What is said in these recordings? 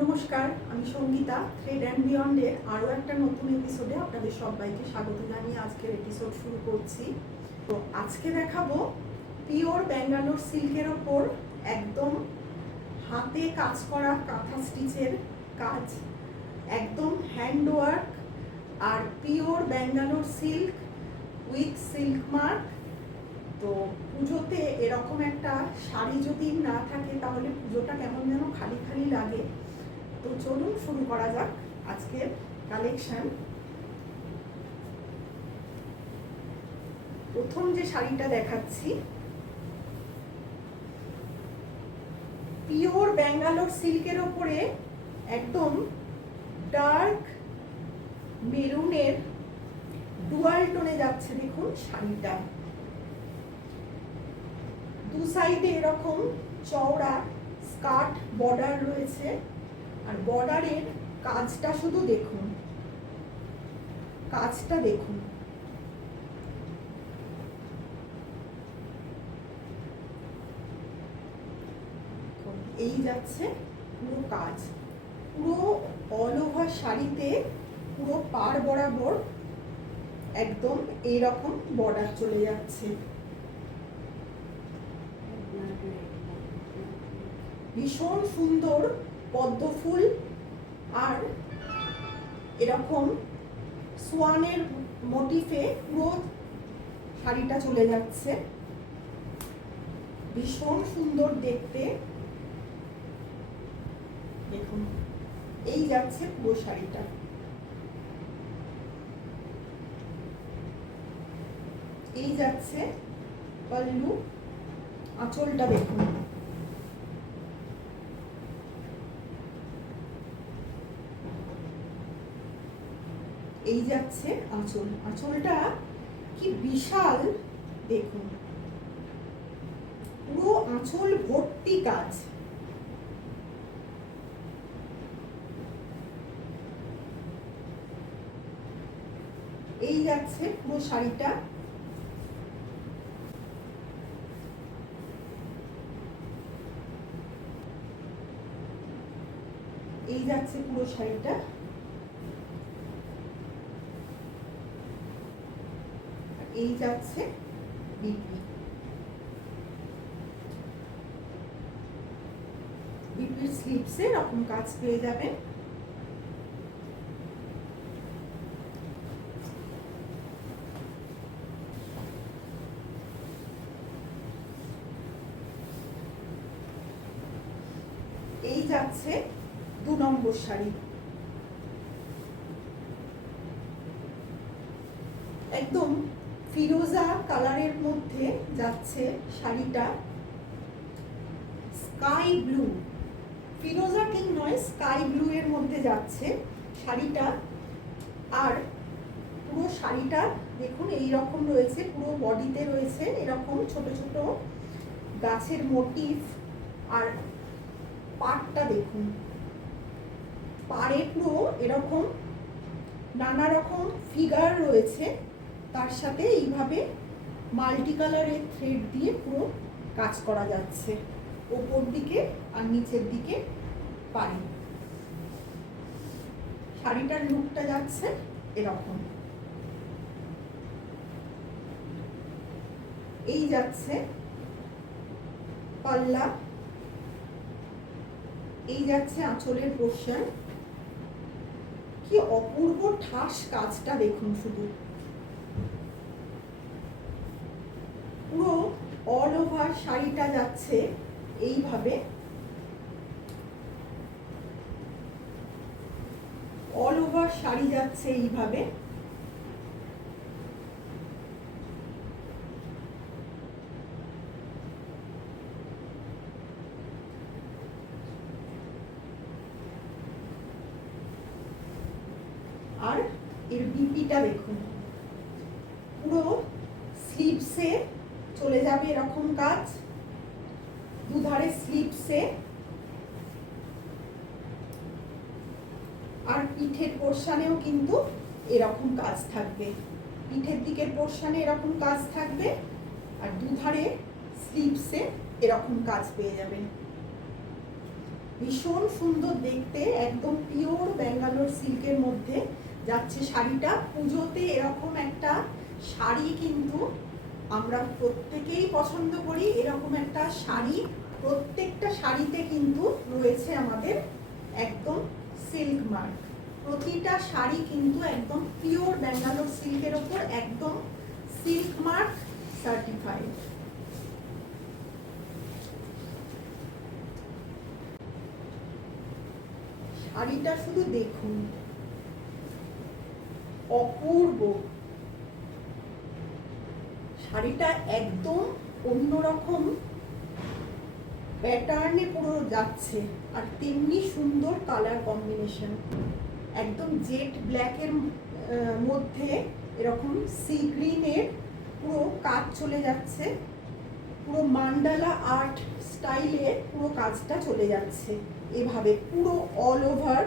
নমস্কার, আমি Sangeeta. Thread and বিয়ন্ডের আরও একটা নতুন এপিসোডে আপনাদের সবাইকে স্বাগত জানিয়ে আজকের এপিসোড শুরু করছি। তো আজকে দেখাবো পিওর ব্যাঙ্গালোর সিল্কের ওপর একদম হাতে কাজ করা কাঁথা স্টিচের কাজ, একদম হ্যান্ডওয়ার্ক আর pure Bangalore silk with silk mark. তো পুজোতে এরকম একটা শাড়ি যদি না থাকে তাহলে পুজোটা কেমন যেন খালি খালি লাগে। তো চলুন শুরু করা যাক আজকের কালেকশন। প্রথম যে শাড়িটা দেখাচ্ছি পিওর ব্যাঙ্গালোর সিল্কের ওপরে একদম ডার্ক মেরুনের ডুয়াল টোনে যাচ্ছে। দেখুন শাড়িটা দু সাইডে এরকম চওড়া স্কার্ট বর্ডার রয়েছে, আর বর্ডারের কাজটা শুধু দেখুন, কাজটা দেখুন। এই যাচ্ছে পুরো কাজ, পুরো অল ওভার শাড়িতে পুরো পাড় বরাবর একদম এইরকম বর্ডার চলে যাচ্ছে। ভীষণ সুন্দর পদ্ম ফুল আর এরকম সোয়ানের মোটিফে পুরো শাড়িটা চলে যাচ্ছে। ভীষণ সুন্দর দেখতে। দেখুন এই যাচ্ছে পুরো শাড়িটা। এই যাচ্ছে পল্লু, আঁচলটা দেখুন। এই যাচ্ছে আঁচল, আঁচলটা কি বিশাল দেখুন, পুরো আঁচল ভর্তি কাজ। এই যাচ্ছে পুরো শাড়িটা। এই যাচ্ছে পুরো শাড়িটা। এই যাচ্ছে বিপি, বিপির স্লিপসে এরকম কাজ পেয়ে যাবেন। এই যাচ্ছে 2 নম্বর শাড়ি, একদম ফিরোজা কালারের মধ্যে যাচ্ছে শাড়িটা। স্কাই ব্লু, ফিরোজা ঠিক নয়, স্কাই ব্লু এর মধ্যে যাচ্ছে শাড়িটা। আর পুরো শাড়িটা দেখুন এই রকম রয়েছে, পুরো বডিতে রয়েছে এরকম ছোট ছোট গাছের মোটিভ। আর পাড়টা দেখুন, পাড়ে পুরো এরকম নানা রকম ফিগার রয়েছে, তার সাথে এইভাবে মাল্টি কালারের থ্রেড দিয়ে পুরো কাজ করা যাচ্ছে ওপর দিকে আর নিচের দিকে পাড়ে। শাড়িটার লুকটা যাচ্ছে এরকম। এই যাচ্ছে পাল্লা, এই যাচ্ছে আঁচলের পোর্শন। কি অপূর্ব ঠাস কাজটা দেখুন শুধু, পুরো অল ওভার শাড়িটা যাচ্ছে এইভাবে। অল ওভার শাড়ি যাচ্ছে এইভাবে। আর এর বিপিটা দেখুন, পুরো স্লিভসে চলে যাবে এরকম কাজ, দুধারে স্লিভসে। আর পিঠের পোর্শনেও কিন্তু এরকম কাজ থাকবে, পিঠের দিকের পোর্শনে এরকম কাজ থাকবে, আর দুধারে স্লিভসে এরকম কাজ পেয়ে যাবেন। ভীষণ সুন্দর দেখতে, একদম পিওর ব্যাঙ্গালোর সিল্কের মধ্যে যাচ্ছে শাড়িটা। পুজোতে এরকম একটা শাড়ি কিন্তু আমরা প্রত্যেকেই পছন্দ করি। এরকম একটা শাড়ি, প্রত্যেকটা শাড়িতে কিন্তু রয়েছে আমাদের একদম সিল্ক মার্ক। প্রতিটা শাড়ি কিন্তু একদম পিওর ব্যাঙ্গালোর সিল্কের ওপর একদম সিল্ক মার্ক সার্টিফাইড। শাড়িটা শুধু দেখুন, অপূর্ব। শাড়িটা একদম অন্যরকম প্যাটার্নে পুরো যাচ্ছে, আর তেমনি সুন্দর কালার কম্বিনেশন। একদম জেট ব্ল্যাকের মধ্যে এরকম সি গ্রিনের পুরো কাজ চলে যাচ্ছে, পুরো মান্ডালা আর্ট স্টাইলে পুরো কাজটা চলে যাচ্ছে এভাবে পুরো অল ওভার।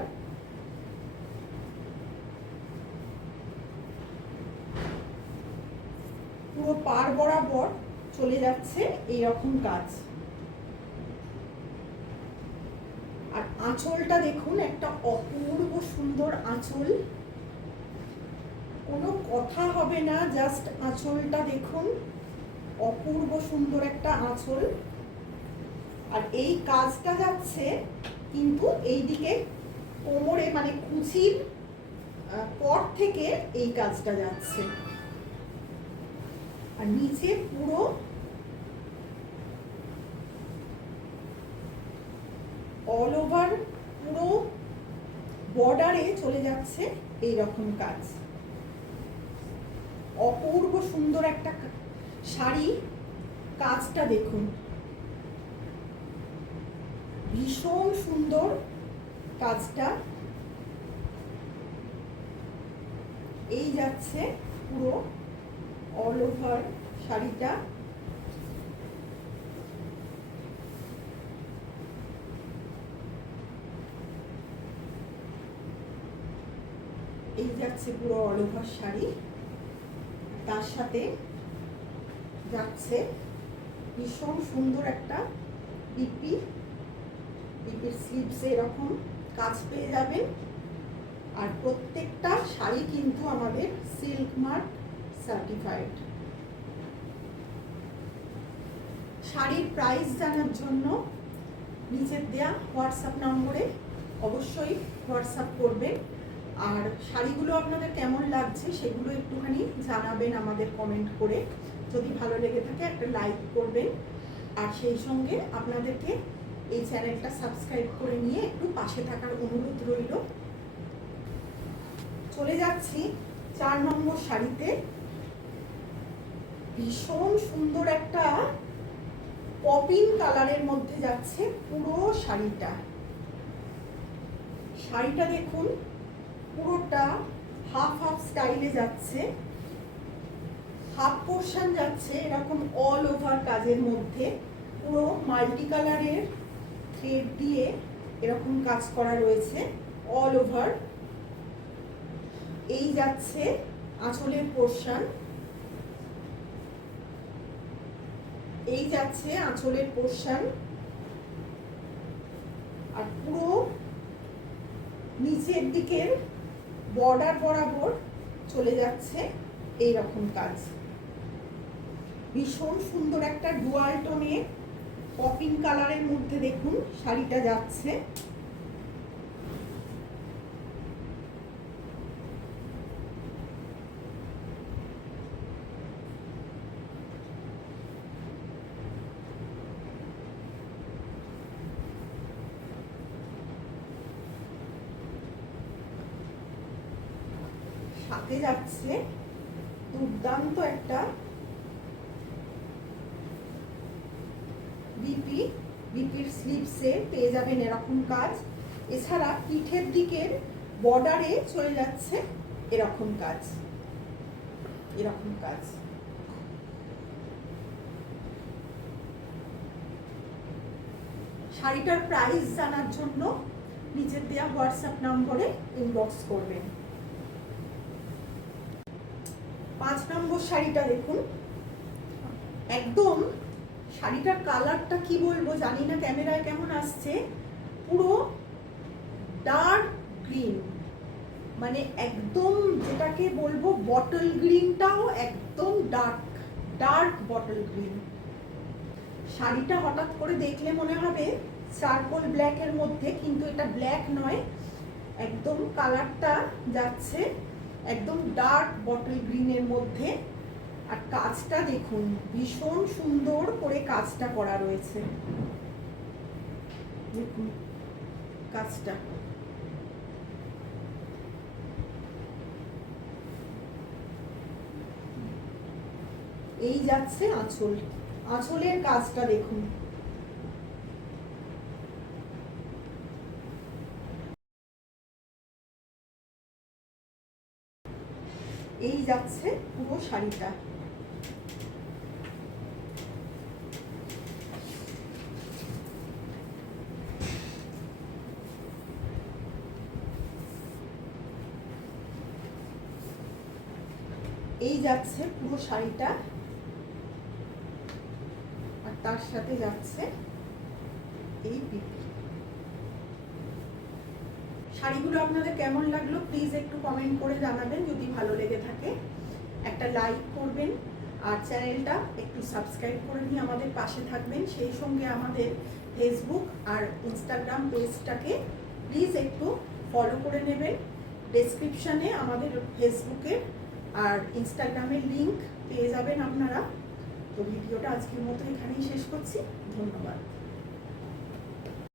পুরো পাড় বরাবর চলে যাচ্ছে এইরকম কাজ। আর আঁচলটা দেখুন, একটা অপূর্ব সুন্দর আঁচল, কোনো কথা হবে না, জাস্ট আঁচলটা দেখুন, অপূর্ব সুন্দর একটা আঁচল। আর এই কাজটা যাচ্ছে কিন্তু এইদিকে কোমরে, মানে কুচির পর থেকে এই কাজটা যাচ্ছে। আর নিচে পুরো অল ওভার পুরো বর্ডারে চলে যাচ্ছে এই রকম কাজ। অপূর্ব সুন্দর একটা শাড়ি, কাজটা দেখুন, ভীষণ সুন্দর কাজটা। এই যাচ্ছে পুরো অল ওভার শাড়িটা। এই যাচ্ছে পুরো অল ওভার শাড়ি, তার সাথে যাচ্ছে ভীষণ সুন্দর একটা পিপি। পিপির স্লিভসে এরকম কাজ পেয়ে যাবেন। আর প্রত্যেকটা শাড়ি কিন্তু আমাদের সিল্ক মার্ক সার্টিফাইড। শাড়ির প্রাইস জানার জন্য নিচের দেয়া হোয়াটসঅ্যাপ নম্বরে অবশ্যই হোয়াটসঅ্যাপ করবেন। আর শাড়িগুলো আপনাদের কেমন লাগছে সেগুলো একটুখানি জানাবেন আমাদের কমেন্ট করে। যদি ভালো লেগে থাকে একটা লাইক করবেন, আর সেই সঙ্গে আপনাদেরকে এই চ্যানেলটা সাবস্ক্রাইব করে নিয়ে একটু পাশে থাকার অনুরোধ রইল। চলে যাচ্ছি 4 নম্বর শাড়িতে। ভীষণ সুন্দর একটা পপিং কালারের মধ্যে যাচ্ছে পুরো শাড়িটা। শাড়িটা দেখুন, পুরোটা হাফ হাফ স্টাইলে যাচ্ছে। হাফ পোর্শন যাচ্ছে এরকম অল ওভার কাজের মধ্যে, পুরো মাল্টি কালারের থ্রেড দিয়ে এরকম কাজ করা রয়েছে অল ওভার। এই যাচ্ছে আঁচলের পোর্শন, এই যাচ্ছে আঁচলের পোর্শন। আর পুরো নিচের দিকের বর্ডার বরাবর চলে যাচ্ছে এই রকম কাজ। ভীষণ সুন্দর একটা ডুয়াল টোনে পপিং কালারের মধ্যে দেখুন শাড়িটা যাচ্ছে। সাথে যাচ্ছে দুর্দান্ত একটা বিপি। বিপির স্লিভসে পেয়ে যাবেন এরকম কাজ। এছাড়া পিঠের দিকের বর্ডারে চলে যাচ্ছে এরকম কাজ, এরকম কাজ। শাড়িটার প্রাইস জানার জন্য নিচের দেওয়া হোয়াটসঅ্যাপ নম্বরে ইনবক্স করবেন। 5 নম্বর শাড়িটা দেখুন, একদম শাড়িটার কালারটা কি বলবো জানি না ক্যামেরায় কেমন আসছে, পুরো ডার্ক গ্রিন, মানে একদম যেটাকে বলবো বটল গ্রিনটাও একদম ডার্ক ডার্ক বটল গ্রিন। শাড়িটা হঠাৎ করে দেখলে মনে হবে চারকোল ব্ল্যাকের মধ্যে, কিন্তু এটা ব্ল্যাক নয়, একদম কালারটা যাচ্ছে একদম ডার্ক বটল গ্রিনের মধ্যে। আর কাজটা দেখুন, ভীষণ সুন্দর করে কাজটা করা রয়েছে, দেখুন কাজটা। এই যাচ্ছে আঁচল, আঁচলের কাজটা দেখুন। এই যাচ্ছে পুরো শাড়িটা। এই যাচ্ছে পুরো শাড়িটা, আর তার সাথে যাচ্ছে এই পিপি। শাড়িগুলো আপনাদের কেমন লাগলো প্লিজ একটু কমেন্ট করে জানাবেন। যদি ভালো লেগে থাকে একটা লাইক করবেন, আর চ্যানেলটা একটু সাবস্ক্রাইব করে নিয়ে আমাদের পাশে থাকবেন। সেই সঙ্গে আমাদের ফেসবুক আর ইনস্টাগ্রাম পেজটাকে প্লিজ একটু ফলো করে নেবেন। ডেসক্রিপশানে আমাদের ফেসবুকের আর ইনস্টাগ্রামের লিংক পেয়ে যাবেন আপনারা। তো ভিডিওটা আজকের মতো এখানেই শেষ করছি, ধন্যবাদ।